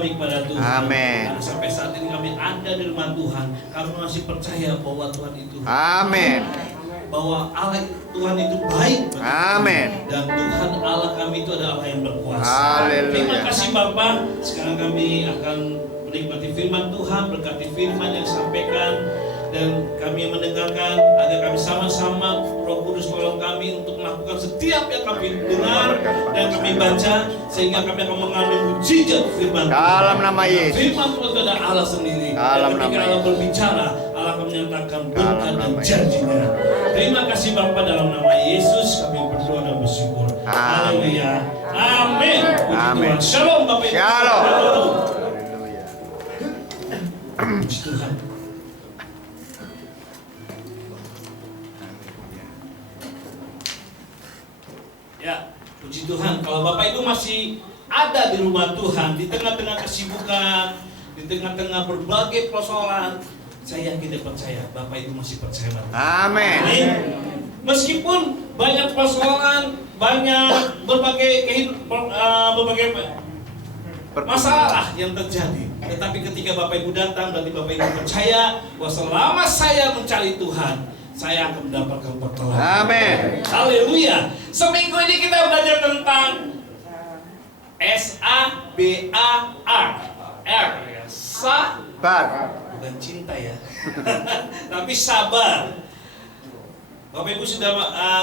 kami kepada Tuhan. Amin. Karena sampai saat ini kami ada di rumah Tuhan, kami masih percaya bahwa Tuhan itu, Amin. bahwa Allah Tuhan itu baik. Amin. Dan Tuhan Allah kami itu adalah Allah yang berkuasa. Haleluya. Terima kasih Bapak. Sekarang kami akan menikmati firman Tuhan, berkati firman yang disampaikan, dan kami mendengarkan agar kami sama-sama Roh Kudus tolong kami untuk melakukan setiap yang kami dengar dan kami baca, sehingga kami akan mengalami mujizat firman Tuhan. Dalam nama Yesus. Firman Tuhan itu adalah Allah sendiri. Dalam Dan ketika nama Allah Yesus. berbicara, Allah akan menyatakan berkat Dalam dan nama janjinya. Terima kasih Bapa, dalam nama Yesus kami berdoa dan bersyukur. Amin. Haleluya. Amin. Puji Amin. Tuhan. Shalom Bapak Ibu. Shalom. Haleluya. Puji Tuhan. Ya, puji Tuhan. Kalau Bapak Ibu masih ada di rumah Tuhan, di tengah-tengah kesibukan, di tengah-tengah berbagai persoalan, saya yakin dan percaya Bapak Ibu masih percaya pada Tuhan. Amin. Amin. Meskipun banyak persoalan, banyak berbagai masalah yang terjadi, tetapi ketika Bapak Ibu datang, berarti Bapak Ibu percaya bahwa selama saya mencari Tuhan, saya akan mendapatkan pertolongan. Amin. Haleluya. Seminggu ini kita belajar tentang S-A-B-A-R. R ya, Sabar. bukan cinta ya. Tapi sabar. Bapak Ibu sudah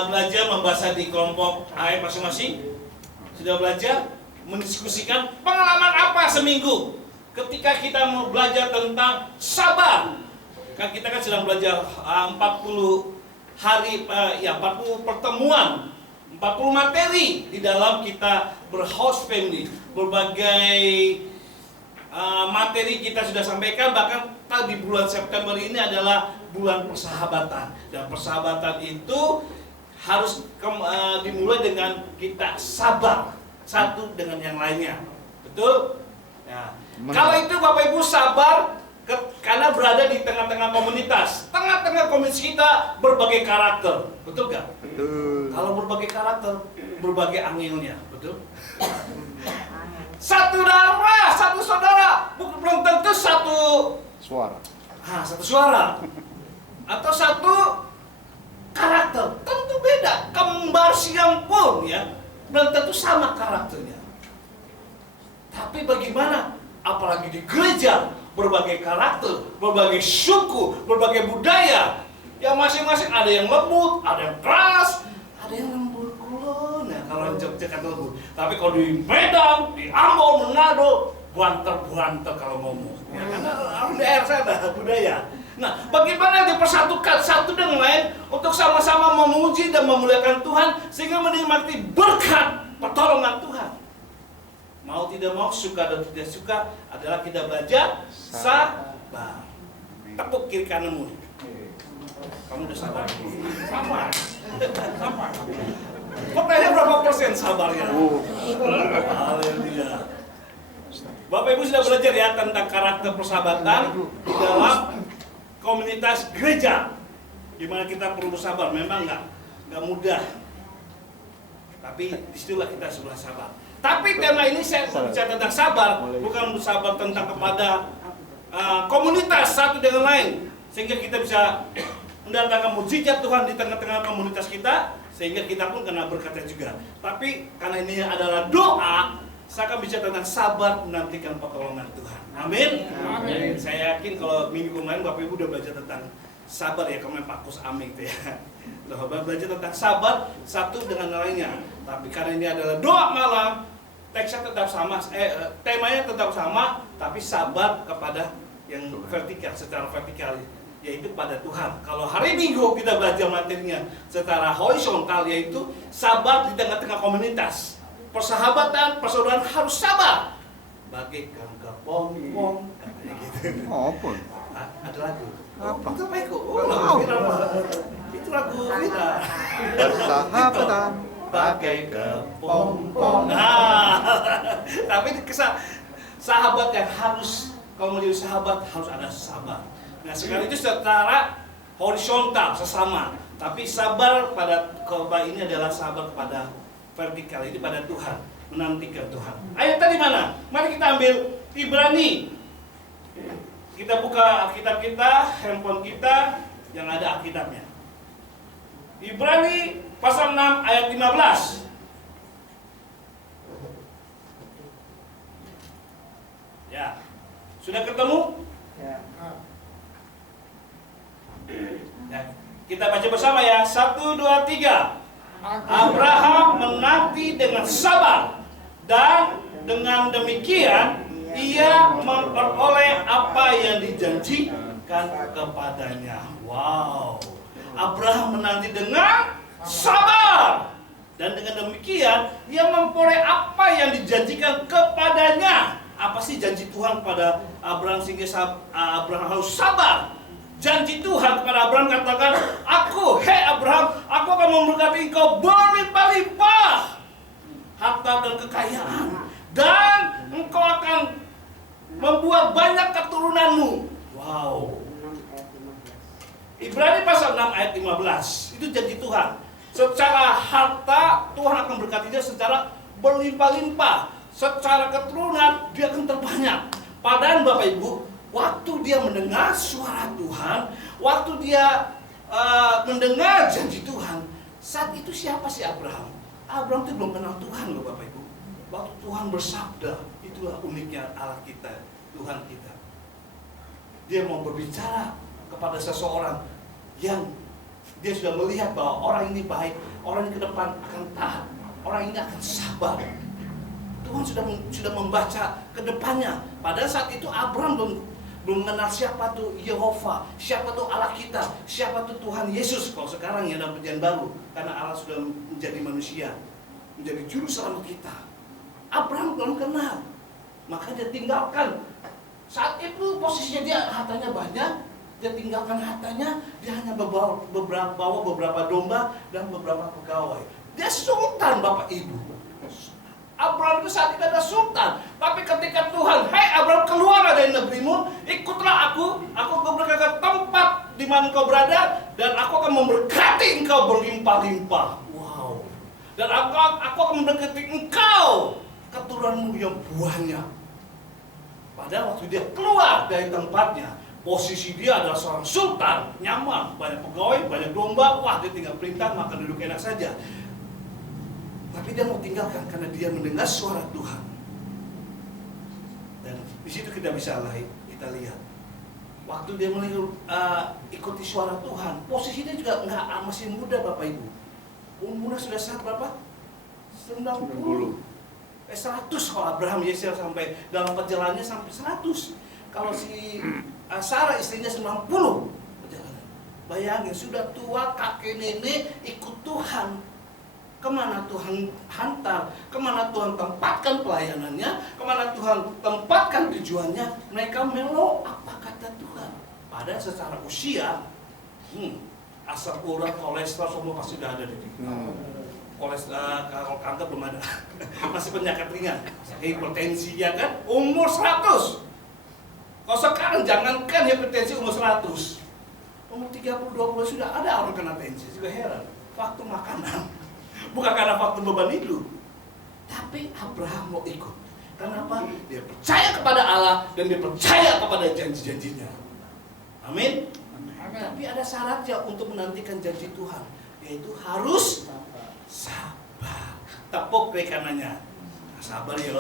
belajar membahas di kelompok ayat masing-masing? Sudah belajar mendiskusikan pengalaman apa seminggu ketika kita mau belajar tentang sabar? Kan kita kan sedang belajar 40 hari, 40 pertemuan, 40 materi di dalam kita berhost family. Berbagai materi kita sudah sampaikan, bahkan di bulan September ini adalah bulan persahabatan. Dan persahabatan itu harus dimulai dengan kita sabar satu dengan yang lainnya. Betul? Ya. Kalau itu Bapak Ibu sabar karena berada di tengah-tengah komunitas. Tengah-tengah komunitas kita berbagai karakter. Betul gak? Betul. Kalau berbagai karakter, berbagai angelnya. Betul? Satu darah, satu saudara, belum tentu satu Suara. satu suara atau satu karakter, tentu beda. Kembar siang pun ya belum tentu sama karakternya. Tapi bagaimana? Apalagi di gereja, berbagai karakter, berbagai suku, berbagai budaya, yang masing-masing ada yang lembut, ada yang keras, ada yang lembut kulon. Nah, kalau di Jogja kan lembut. Tapi kalau di Medan, di Ambon, Manado, buanter-buanter kalau ngomong. Ya, karena daerah sana budaya. Nah, bagaimana dipersatukan satu dengan lain untuk sama-sama memuji dan memuliakan Tuhan sehingga menikmati berkat pertolongan Tuhan. Mau tidak mau, suka dan tidak suka adalah kita belajar sabar. Tepuk kiri kananmu. Kamu udah sabar? Sabar. Sabar. Pertanyaan berapa persen sabarnya? Haleluya. Bapak Ibu sudah belajar ya tentang karakter persahabatan di dalam komunitas gereja. Gimana kita perlu bersabar? Memang nggak mudah. Tapi disitulah kita sebelah sabar. Tapi tema ini saya berbicara tentang sabar, bukan bersabar tentang kepada komunitas satu dengan lain, sehingga kita bisa mendatangkan mujizat Tuhan di tengah-tengah komunitas kita, sehingga kita pun kena berkatnya juga. Tapi karena ini adalah doa, saya akan bicara tentang sabar menantikan pertolongan Tuhan. Amin. Amin. Saya yakin kalau minggu kemarin Bapak Ibu udah belajar tentang sabar ya, kemarin Pak Kus Amin gitu ya. Udah belajar tentang sabar satu dengan lainnya. Tapi karena ini adalah doa malam, teksnya tetap sama, temanya tetap sama, tapi sabar kepada yang vertikal, secara vertikal, yaitu pada Tuhan. Kalau hari Minggu kita belajar materinya secara horizontal, yaitu sabar di tengah-tengah komunitas. Persahabatan, persaudaraan harus sabar. Bagaikan kepompong, katanya gitu. Apa? Ada lagu. Apa? Itu apa itu? Lagu Fira. Itu lagu Fira. Persahabatan Bagai kepompong. Tapi sahabat yang harus, kalau mau jadi sahabat harus ada sabar. Nah sekarang itu secara horizontal, sesama. Tapi sabar pada korban ini adalah sabar kepada vertikal, ini pada Tuhan. menantikan Tuhan. Ayat tadi mana? Mari kita ambil Ibrani. Kita buka Alkitab kita, handphone kita yang ada Alkitabnya. Ibrani pasal 6 ayat 15. Ya. Sudah ketemu? Ya. Ya. Kita baca bersama ya. 1, 2, 3. Abraham menanti dengan sabar, dan dengan demikian ia memperoleh apa yang dijanjikan kepadanya. Wow. Abraham menanti dengan sabar, dan dengan demikian ia memperoleh apa yang dijanjikan kepadanya. Apa sih janji Tuhan kepada Abraham sehingga Abraham harus sabar? Janji Tuhan kepada Abraham katakan, hei Abraham, aku akan memberkati engkau berlimpah-limpah harta dan kekayaan, dan engkau akan membuat banyak keturunanmu. Wow. Ibrani pasal 6 ayat 15. Itu janji Tuhan. Secara harta Tuhan akan berkati dia secara berlimpah-limpah. Secara keturunan dia akan terbanyak. Padahal Bapak Ibu, waktu dia mendengar suara Tuhan, waktu dia mendengar janji Tuhan, saat itu siapa sih Abraham? Abraham itu belum kenal Tuhan loh Bapak Ibu. Waktu Tuhan bersabda, itulah uniknya Allah kita, Tuhan kita. Dia mau berbicara kepada seseorang yang dia sudah melihat bahwa orang ini baik, orang ini ke depan akan taat, orang ini akan sabar. Tuhan sudah membaca ke depannya. Pada saat itu Abraham belum mengenal siapa tuh Yehova, siapa tuh Allah kita, siapa tuh Tuhan Yesus. Kalau sekarang ya dalam perjanjian baru, karena Allah sudah menjadi manusia, menjadi juru selamat kita. Abraham belum kenal, maka dia tinggalkan. Saat itu posisinya dia hartanya banyak, dia tinggalkan hartanya, dia hanya bawa beberapa domba dan beberapa pegawai. Dia sultan Bapak Ibu. Abraham itu saat itu ada sultan. Tapi ketika Tuhan, hei Abraham, keluarlah dari negerimu, ikutlah aku memberikan ke tempat di mana engkau berada, dan aku akan memberkati engkau berlimpah-limpah. Wow. Dan aku akan memberkati engkau, keturunanmu yang banyak. Padahal waktu dia keluar dari tempatnya, posisi dia adalah seorang sultan, nyaman, banyak pegawai, banyak domba, wah dia tinggal perintah, makan duduk enak saja. Tapi dia mau tinggalkan karena dia mendengar suara Tuhan. Dan di situ kita bisa lihat. Waktu dia ikuti suara Tuhan, posisinya juga masih muda Bapak Ibu. Umurnya sudah saat berapa? 90. 100 kalau Abraham Yesus sampai dalam perjalanannya sampai 100. Kalau si Sarah istrinya 90 perjalanan. Bayangin sudah tua, kakek nenek ikut Tuhan. Kemana Tuhan hantar, kemana Tuhan tempatkan pelayanannya, kemana Tuhan tempatkan tujuannya, mereka melo apa kata Tuhan. Padahal secara usia, asam urat, kolesterol semua pasti sudah ada di situ. Kalau kanker belum ada, masih penyakit ringan, hipertensi ya kan, umur 100. Kalau sekarang jangankan hipertensi umur 100, umur 30-20 sudah ada orang kena tensi, juga heran. Waktu makanan. Bukan karena faktor beban hidup, tapi Abraham mau ikut. Kenapa? Dia percaya kepada Allah dan dia percaya kepada janji-janjinya. Amin. Tapi ada syaratnya untuk menantikan janji Tuhan, yaitu harus sabar. Tepuk ke kanannya. Sabar ya,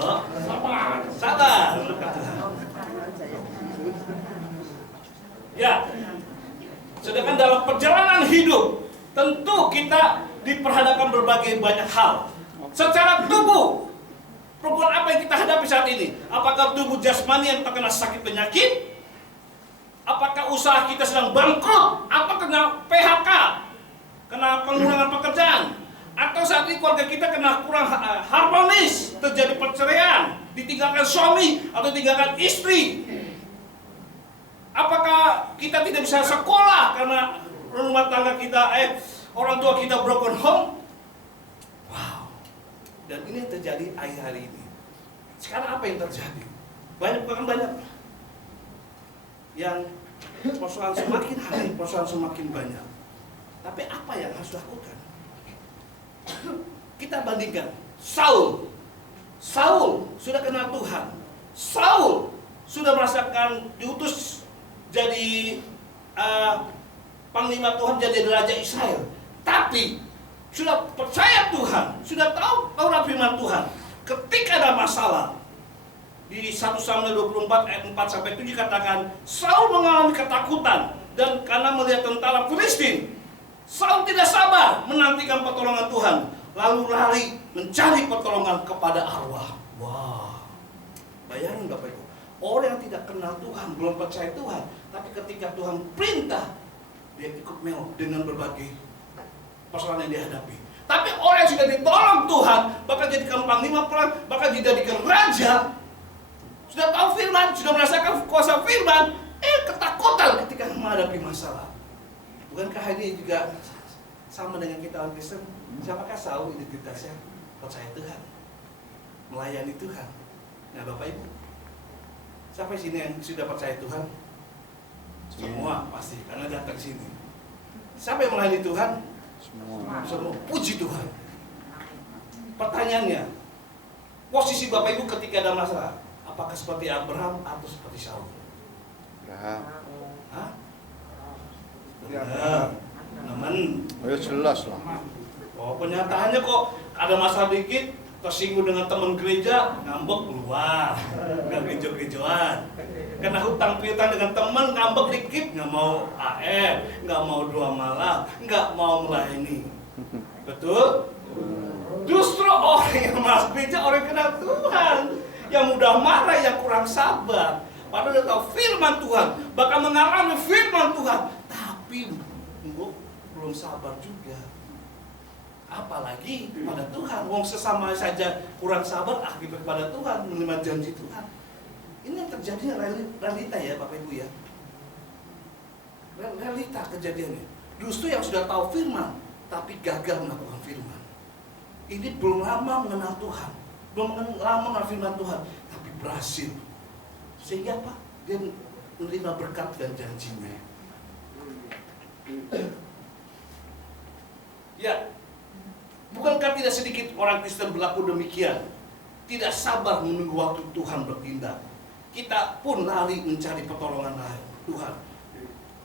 sabar. Ya. Sedangkan dalam perjalanan hidup, tentu kita diperhadapkan berbagai banyak hal. Secara tubuh, perempuan apa yang kita hadapi saat ini? Apakah tubuh jasmani yang terkena sakit penyakit? Apakah usaha kita sedang bangkrut? Atau kena PHK? Kena pengurangan pekerjaan? Atau saat ini keluarga kita kena kurang harmonis, terjadi perceraian, ditinggalkan suami atau ditinggalkan istri? Apakah kita tidak bisa sekolah karena rumah tangga kita orang tua kita broken home? Wow. Dan ini yang terjadi akhir hari ini. Sekarang apa yang terjadi? Bukan banyak. Yang persoalan semakin hari, persoalan semakin banyak. Tapi apa yang harus dilakukan? Kita bandingkan Saul Saul sudah kenal Tuhan. Saul sudah merasakan diutus jadi panglima Tuhan, jadi raja Israel. Tapi sudah percaya Tuhan, sudah tahu Taurat firman Tuhan. Ketika ada masalah, di 1 Samuel 24 ayat 4-7 katakan, Saul mengalami ketakutan dan karena melihat tentara Filistin, Saul tidak sabar menantikan pertolongan Tuhan, lalu lari mencari pertolongan kepada arwah. Wah, bayangin Bapak Ibu, orang yang tidak kenal Tuhan, belum percaya Tuhan, tapi ketika Tuhan perintah, dia ikut melo dengan berbagai persoalan yang dihadapi. Tapi orang yang sudah ditolong Tuhan, bahkan jadikan panglima perang, bahkan dijadikan raja, sudah tahu firman, sudah merasakan kuasa firman, ketakutan ketika menghadapi masalah. Bukankah ini juga sama dengan kita orang Kristen? Siapakah Saul identitasnya? Percaya Tuhan, melayani Tuhan. Nah Bapak Ibu, siapa di sini yang sudah percaya Tuhan? Semua pasti, karena datang sini. Siapa yang melayani Tuhan? Semua. Puji Tuhan. Pertanyaannya, posisi Bapak Ibu ketika ada masalah, apakah seperti Abraham atau seperti Saul? Abraham. Hah? Ya, Teman. oh ya jelas lah. Oh, kenyataannya kok ada masalah dikit, tersinggung dengan teman gereja, ngambek keluar, nggak gereja-gerejaan. Kena hutang piutang dengan teman, ngambek dikit, nggak mau AF, nggak mau doa malam, nggak mau melayani. Betul? Justru orang yang masuk gereja, orang yang kenal Tuhan, yang mudah marah, yang kurang sabar. Padahal udah tahu firman Tuhan, bahkan mengalami firman Tuhan, tapi belum sabar juga. Apalagi pada Tuhan, wong sesama saja kurang sabar, akibat pada Tuhan menerima janji Tuhan. Ini yang terjadi realita ya Bapak Ibu ya. Realita kejadiannya. Justru yang sudah tahu firman, tapi gagal melakukan firman. Ini belum lama mengenal Tuhan, belum lama mengenal firman Tuhan, tapi berhasil. Sehingga apa? Dia menerima berkat dan janjinya. Ya, bukankah tidak sedikit orang Kristen berlaku demikian? Tidak sabar menunggu waktu Tuhan bertindak. Kita pun lari mencari pertolongan Tuhan.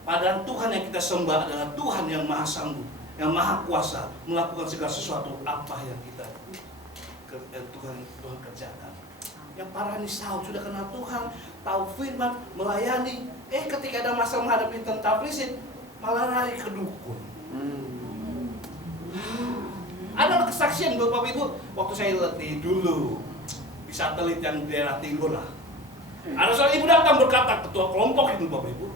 Padahal Tuhan yang kita sembah adalah Tuhan yang maha sanggup, yang maha kuasa melakukan segala sesuatu apa yang Tuhan kerjakan. Yang parah ini Saul sudah kenal Tuhan, tahu firman, melayani. Ketika ada masalah menghadapi tentara Filistin, malah lari ke dukun. Ada kesaksian Bapak Ibu, waktu saya latih dulu di satelit yang daerah timur lah. Ada seorang ibu datang berkata, ketua kelompok itu Bapak Ibu,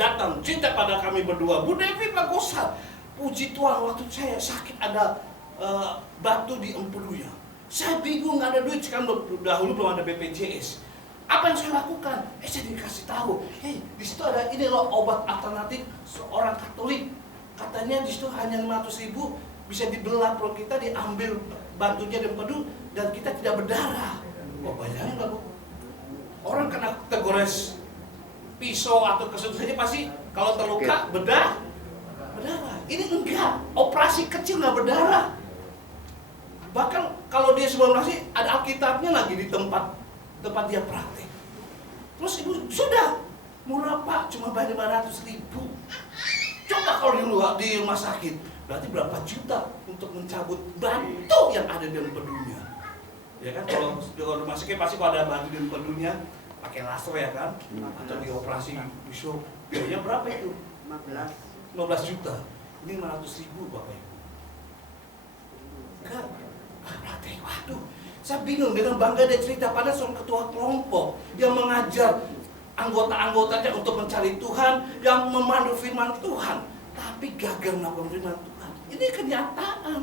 datang cinta pada kami berdua, Bu Devi Pak Gosar. Puji Tuhan, waktu saya sakit ada batu di empedunya. Saya bingung, nggak ada duit, sekarang dahulu belum ada BPJS. Apa yang saya lakukan? Saya dikasih tahu, di situ ada ini loh obat alternatif seorang Katolik. Katanya di situ hanya 500.000, bisa dibelah perut kita, diambil batunya dan empedu, dan kita tidak berdarah. Wah, bayangin Bapak, orang kena tergores pisau atau kesentuh saja pasti kalau terluka berdarah. Ini enggak, operasi kecil nggak berdarah. Bahkan kalau dia sebelum operasi ada Alkitabnya lagi di tempat dia praktek. Terus ibu sudah murah Pak, cuma bayar 500.000. Coba kalau di rumah sakit, berarti berapa juta untuk mencabut batu yang ada di empedunya. Ya kan, kalau di rumah sakit pasti kalau ada batu di empedunya pakai laser ya kan, atau dioperasi pisau, biayanya berapa itu? 15 juta. Ini 500.000 Bapak Ibu. Enggak, berarti waduh, saya bingung dengan bangga dia cerita pada seorang ketua kelompok yang mengajar anggota-anggotanya untuk mencari Tuhan, yang memandu firman Tuhan, tapi gagal melakukan firman Tuhan. Ini kenyataan.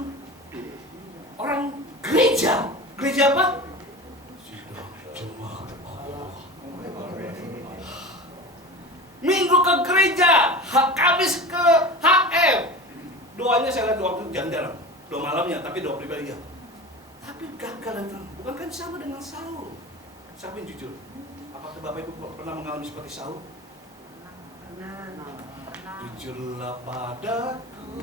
Orang gereja apa? Minggu ke gereja, Kamis ke HM. Doanya saya lihat waktu jarang, doa malamnya, tapi doa pribadi ya. Tapi gagal dan bukan kan sama dengan Saul. Siapa yang jujur? Apakah Bapak Ibu pernah mengalami seperti Saul? Jujurlah padaku.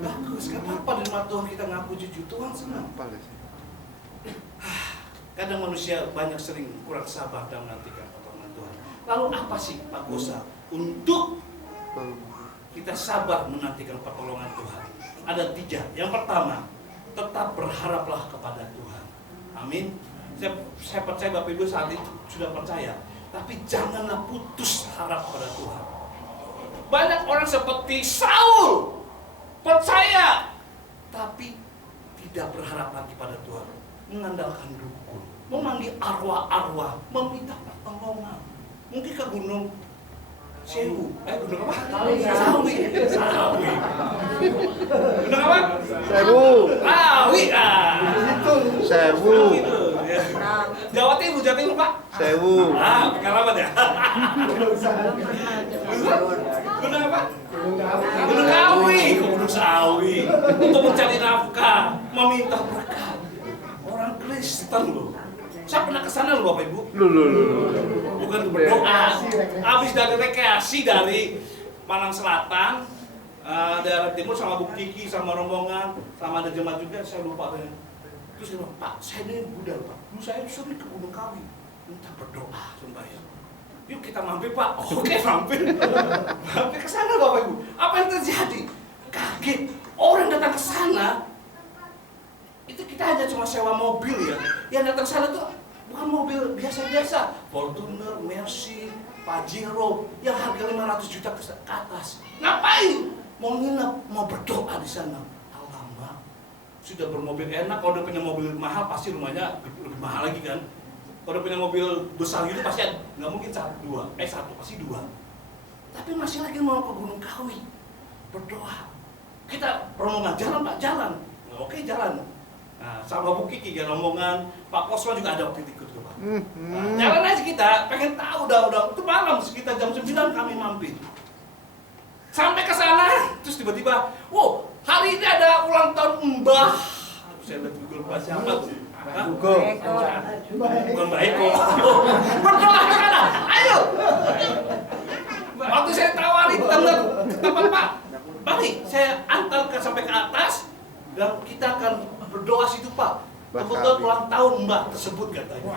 Bagus, gak apa-apa di rumah Tuhan kita ngaku jujur, Tuhan senang. Kadang manusia banyak sering kurang sabar dalam menantikan pertolongan Tuhan. Lalu apa sih Pak Gosa untuk kita sabar menantikan pertolongan Tuhan? Ada 3. Yang pertama, tetap berharaplah kepada Tuhan. Amin. Saya percaya Bapak Ibu saat itu sudah percaya, tapi janganlah putus harap pada Tuhan. Banyak orang seperti Saul, percaya tapi tidak berharap lagi pada Tuhan, mengandalkan dukun, memanggil arwah-arwah, meminta pertolongan. Mungkin ke gunung Sewu, gunung apa? Sawi. Gunung apa? Sewu. Sawi. Sewu. Jawa Timur Pak? Sewu. Pengalaman ya? Gunung apa? Gunung Kawi. Gunung Sawi. Untuk mencari nafkah, meminta berkat. Orang Kristen loh. Saya pernah kesana loh Bapak Ibu. Bukan berdoa. Habis dari rekreasi dari Malang Selatan, daerah timur sama Bu Kiki, sama rombongan, sama ada jemaat juga, saya lupa. Terus saya bilang, Pak, saya ini budal Pak. Dulu saya sering ke Gunung Kawi, minta berdoa, sembahyang. Yuk kita mampir Pak. Oke, mampir. Mampir ke sana Bapak Ibu. Apa yang terjadi? Kaget. Orang datang ke sana, itu kita hanya cuma sewa mobil ya. Yang datang ke sana tuh bukan mobil biasa-biasa, Fortuner, Mercy, Pajero yang harga 500 juta ke atas. Ngapain? Mau nginep, mau berdoa di sana. Alamak, sudah bermobil enak. Kalau udah punya mobil mahal pasti rumahnya lebih mahal lagi kan. Kalau udah punya mobil besar gitu pasti nggak mungkin satu pasti 2. Tapi masih lagi mau ke Gunung Kawi berdoa. Kita rombongan jalan Pak, jalan. Oke jalan. Nah, sama Bu Kiki ya rombongan, Pak Posma juga ada waktu itu ikut Pak. Nah, jalan aja kita, pengen tahu udah itu malam sekitar jam 9 kami mampir. Sampai ke sana, terus tiba-tiba, wow, hari ini ada ulang tahun Mbah. Saya lihat Google Pak siapa tuh? Bukan Mbak Eko. Berdoa ke sana, ayo. Waktu saya tawari tempat Pak, mari saya antarkan sampai ke atas dan kita akan berdoa situ Pak. Kebetulan ulang tahun Mbak tersebut katanya.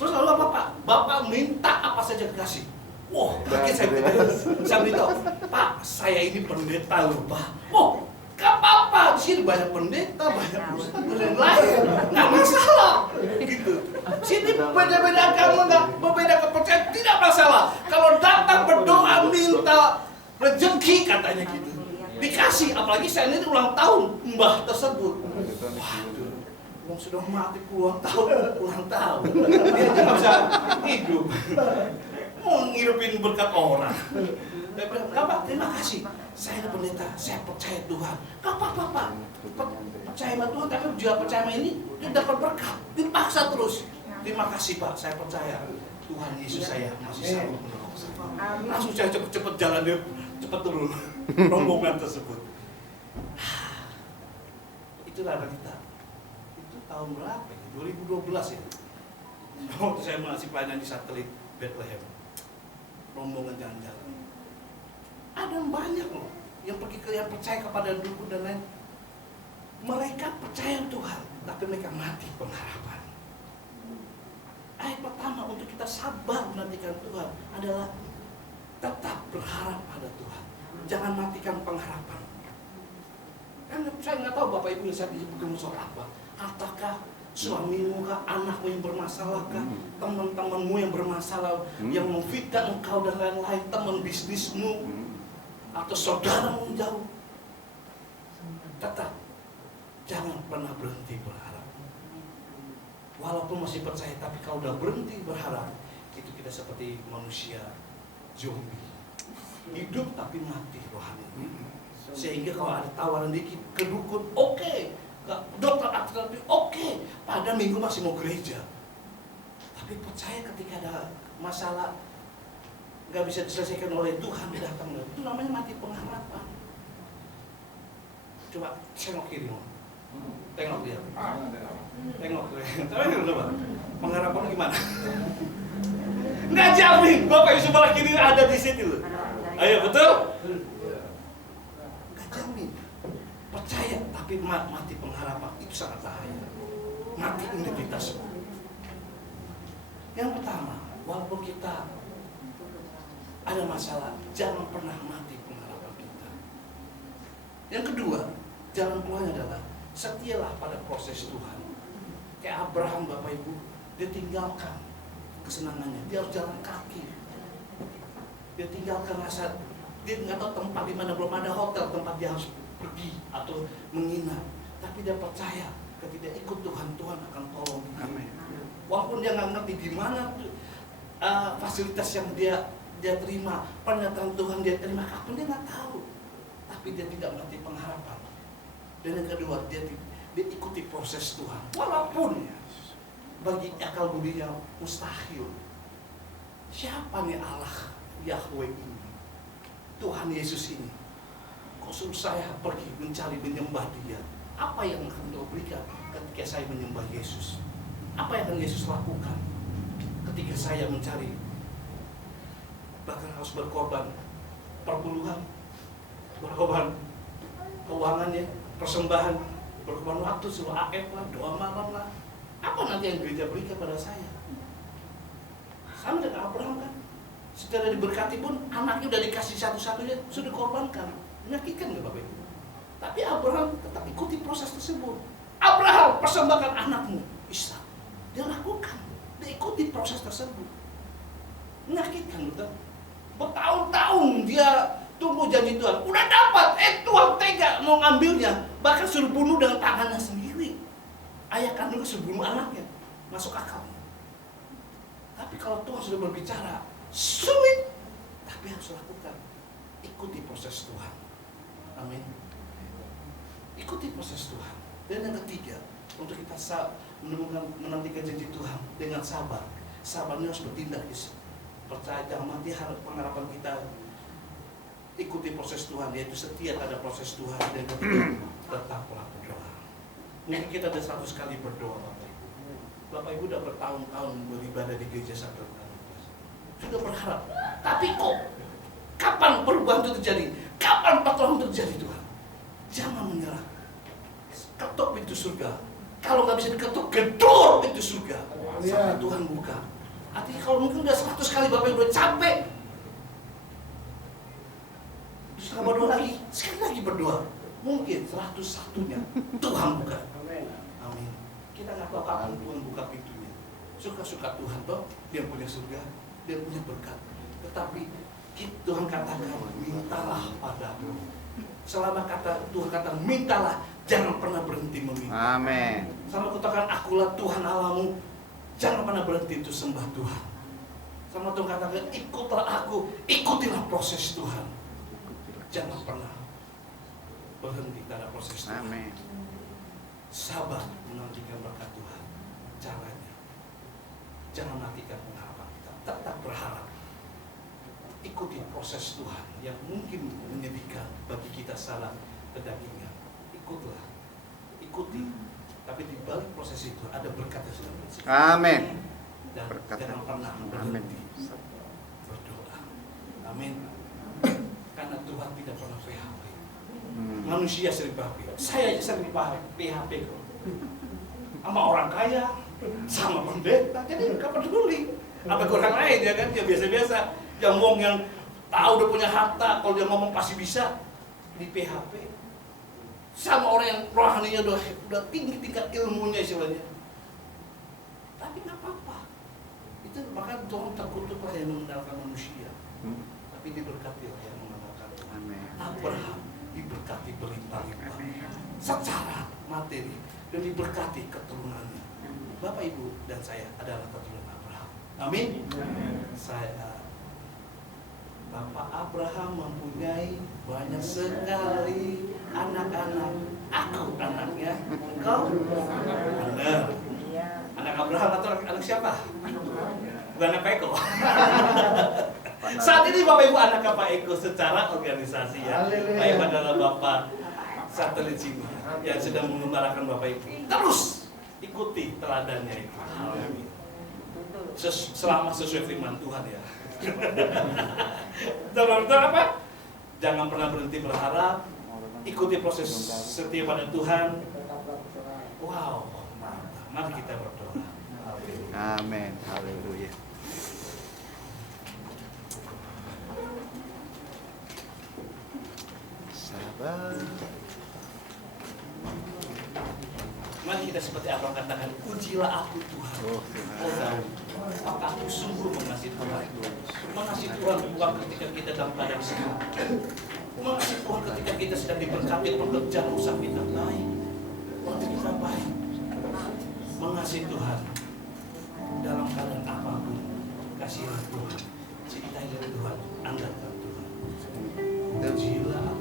Terus lalu apa Pak? Bapak minta apa saja dikasih. Wah, kaget saya beritahu, Pak, saya ini pendeta loh Pak. Oh, gak apa-apa, di sini banyak pendeta, banyak ustaz dan lain, nggak masalah. Gitu. Sini beda-beda agama, nggak berbeda kepercayaan, tidak masalah. Kalau datang berdoa minta rezeki katanya gitu. Dikasih, apalagi saya ini ulang tahun Mbah tersebut. Waduh, orang sudah mati puluhan tahun, dia nggak bisa hidup. Mau ngirupin berkat orang. Saya bilang, Pak, terima kasih. Saya ini pendeta, saya percaya Tuhan. Gak apa-apa, Pak. Percaya sama Tuhan, tapi juga percaya sama ini, dia dapat berkat. Dipaksa terus. Terima kasih, Pak, saya percaya. Tuhan Yesus saya masih sanggup menolong saya. Langsung saya cepet-cepet jalan dia, cepet turun rombongan tersebut. Itulah realita. Itu tahun berapa? 2012 ya. Waktu saya masih pelayanan di satelit Bethlehem. Rombongan jalan-jalan. Ada banyak loh yang pergi ke yang percaya kepada dukun dan lain. Mereka percaya Tuhan, tapi mereka mati pengharapan. Ayat pertama untuk kita sabar menantikan Tuhan adalah tetap berharap pada Tuhan. Jangan matikan pengharapan. Kan saya nggak tahu Bapak Ibu yang saat ini bertemu soal apa. Apakah suamimu kah, anakmu yang bermasalah kah, teman-temanmu yang bermasalah, yang memfitnah engkau dan lain-lain, teman bisnismu, atau saudaramu jauh. Tetap jangan pernah berhenti berharap. Walaupun masih percaya, tapi kalau udah berhenti berharap, itu kita seperti manusia zombie, hidup tapi mati rohani. Sehingga kalau ada tawaran dikit ke dukun, oke. Dokter alternatif, oke. Pada minggu masih mau gereja. Tapi percaya ketika ada masalah nggak bisa diselesaikan oleh Tuhan datang, itu namanya mati pengharapan. Coba tengok kiri, tengok dia, tengok. Coba pengharapan gimana? Nggak jamin, Bapak Ibu sebelah kiri ada di situ. Ayo betul? Nggak jamin. percaya tapi mati pengharapan, itu sangat bahaya. Mati identitas. Yang pertama, walaupun kita ada masalah, jangan pernah mati pengharapan kita. Yang kedua, jalan keluarnya adalah setialah pada proses Tuhan. Kayak Abraham, Bapak Ibu, dia tinggalkan kesenangannya, dia harus jalan kaki. Dia tinggalkan rasa, dia nggak tahu tempat di mana, belum ada hotel tempat dia harus pergi atau menginap. Tapi dia percaya ketika dia ikut Tuhan, Tuhan akan tolong dia. Walaupun dia nggak ngerti di mana fasilitas yang dia terima, pernyataan Tuhan dia terima, kapan dia nggak tahu. Tapi dia tidak mati pengharapan. Dan yang kedua, dia ikuti proses Tuhan. Walaupun bagi akal budinya mustahil. Siapa nih Allah Yahweh ini? Tuhan Yesus ini. Kok suruh saya pergi mencari menyembah dia? Apa yang akan Dia berikan ketika saya menyembah Yesus? Apa yang akan Yesus lakukan ketika saya mencari? Bahkan harus berkorban perpuluhan, berkorban keuangannya, persembahan, berkorban waktu, suruh AF lah, doa malam lah. Apa nanti yang gereja berikan pada saya? Sama dengan Abraham kan, setelah diberkati pun anaknya udah dikasih satu-satunya, sudah dikorbankan. Menyakitkan nggak Bapak Ibu? Tapi Abraham tetap ikuti proses tersebut. Abraham, persembahkan anakmu Ishak. Dia lakukan, dia ikuti proses tersebut. Menyakitkan betul. Bertahun-tahun dia tunggu janji Tuhan, udah dapat, Tuhan tega mau ngambilnya, bahkan suruh bunuh dengan tangannya sendiri. Ayah kandungnya suruh bunuh anaknya, masuk akal. Tapi kalau Tuhan sudah berbicara, sulit, tapi harus lakukan. Ikuti proses Tuhan. Amin. Ikuti proses Tuhan. Dan yang ketiga, untuk kita menemukan menantikan janji Tuhan dengan sabar. Sabarnya harus bertindak. Percaya, jangan mati pengharapan kita. Ikuti proses Tuhan, yaitu setia pada proses Tuhan. Dan ketiga, tetaplah berdoa. Mungkin kita ada 100 kali berdoa, Bapak Ibu. Bapak Ibu sudah bertahun-tahun beribadah di gereja Sabda sudah berharap. Tapi kok kapan perubahan itu terjadi? Kapan pertolongan terjadi Tuhan? Jangan menyerah. Ketuk pintu surga. Kalau nggak bisa diketuk, gedor pintu surga sampai Tuhan buka. Artinya kalau mungkin udah 100 kali Bapak Ibu udah capek, terus berdoa lagi, sekali lagi berdoa. Mungkin 101-nya Tuhan buka. Amin. Kita nggak tahu kapan Tuhan buka pintunya. Suka-suka Tuhan toh, dia punya surga, dia punya berkat. Tetapi Tuhan katakan, mintalah padaku. Selama Tuhan katakan, mintalah, jangan pernah berhenti meminta. Amin. Sama katakan, akulah Tuhan Allahmu, jangan pernah berhenti itu sembah Tuhan. Sama Tuhan katakan, ikutlah aku, ikutilah proses Tuhan. Jangan pernah berhenti pada proses Tuhan. Amin. Sabar menantikan berkat Tuhan. Caranya, jangan matikan pengharapan kita. Tetap berharap. Ikuti proses Tuhan yang mungkin menyedihkan bagi kita salah kedagingan. Ikutlah, ikuti. Tapi di balik proses itu ada berkat yang sudah bersih. Amin. Dan Berkat. jangan pernah berhenti berdoa. Amin. Karena Tuhan tidak pernah PHP. Manusia sering PHP. Saya aja sering PHP kok. Sama orang kaya, sama pendeta. Jadi nggak peduli. Apa ke orang lain ya kan? Ya biasa-biasa. Yang ngomong yang tahu udah punya harta, kalau dia ngomong pasti bisa di PHP. Sama orang yang rohaninya udah tinggi tingkat ilmunya istilahnya. Tapi nggak apa-apa. Itu maka Tuhan terkutuklah yang mengandalkan manusia. Tapi diberkatilah yang mengandalkan Tuhan. Abraham diberkati berlimpah-limpah secara materi dan diberkati keturunannya. Bapak Ibu dan saya adalah keturunan Abraham. Amin. Bapak Abraham mempunyai banyak sekali anak-anak. Aku anaknya, engkau benar. Anak Abraham atau anak siapa? Bukan anak Pak Eko. Saat ini Bapak Ibu anak Pak Eko secara organisasi ya. Pak Eko adalah Bapak satelit sini yang sedang mengembarakan Bapak Ibu. Terus ikuti teladannya itu. Selama sesuai firman Tuhan ya. Betul apa? Jangan pernah berhenti berharap. ikuti proses setia pada Tuhan. Wow, mantap. Mari kita berdoa. Amin. Haleluya. Sabar. Mari kita seperti apa katakan, ujilah aku Tuhan. Oh Tuhan. Oh tahu, apakah aku sungguh mengasihi Tuhan? Mengasihi Tuhan bukan ketika kita dalam keadaan sehat. Mengasihi Tuhan ketika kita sedang diberkati pekerjaan usaha kita baik. Waktu kita baik. Mengasihi Tuhan dalam keadaan apapun. Kasihilah Tuhan. Cintai Tuhan. Andalkan Tuhan. Ujilah